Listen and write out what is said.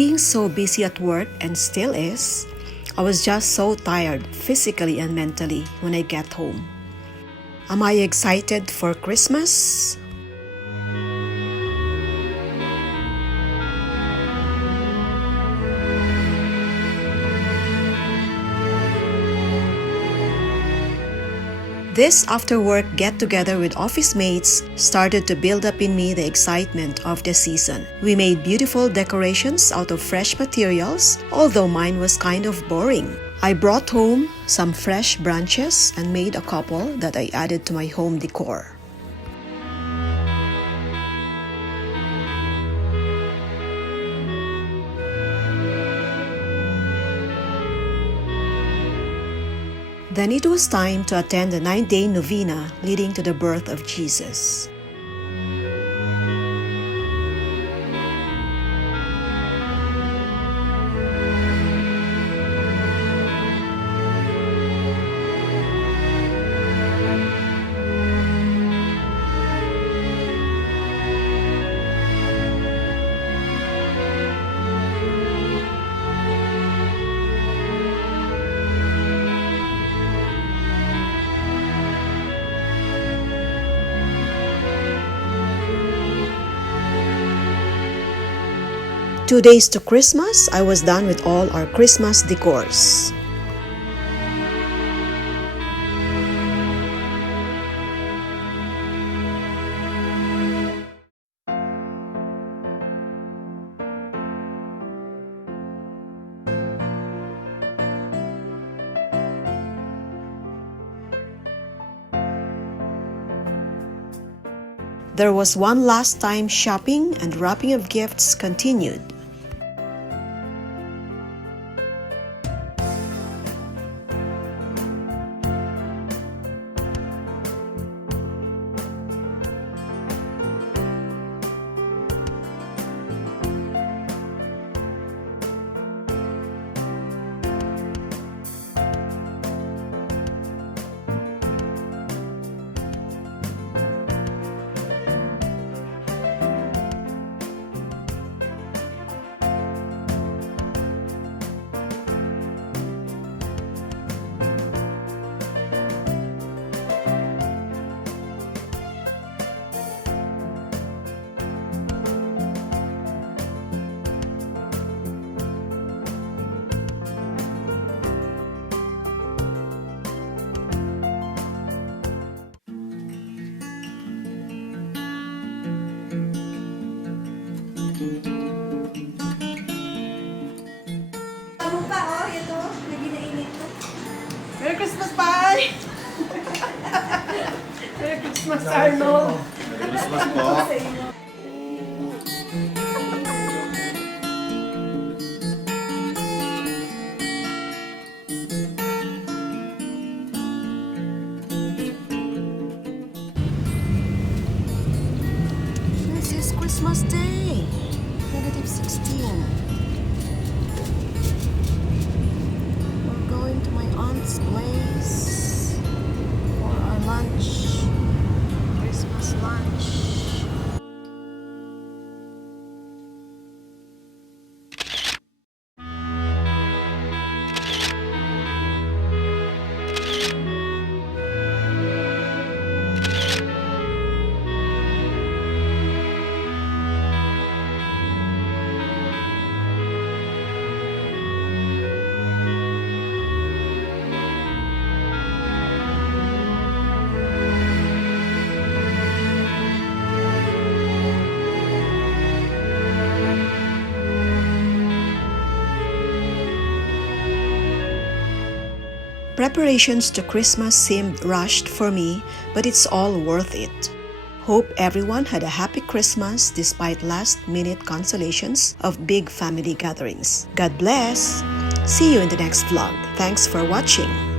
being so busy at work and still is, I was just so tired physically and mentally when I get home. Am I excited for Christmas? This after-work get-together with office mates started to build up in me the excitement of the season. We made beautiful decorations out of fresh materials, although mine was kind of boring. I brought home some fresh branches and made a couple that I added to my home decor. Then it was time to attend the 9-day novena leading to the birth of Jesus. Two days to Christmas, I was done with all our Christmas decors. There was one last time shopping and wrapping of gifts continued. Merry Christmas, bye! Merry Christmas, Arnold! Merry Christmas po! This is Christmas Day, -16. We're going to my aunt's place for our lunch, Christmas lunch. Preparations to Christmas seemed rushed for me, but it's all worth it. Hope everyone had a happy Christmas despite last-minute cancellations of big family gatherings. God bless! See you in the next vlog. Thanks for watching.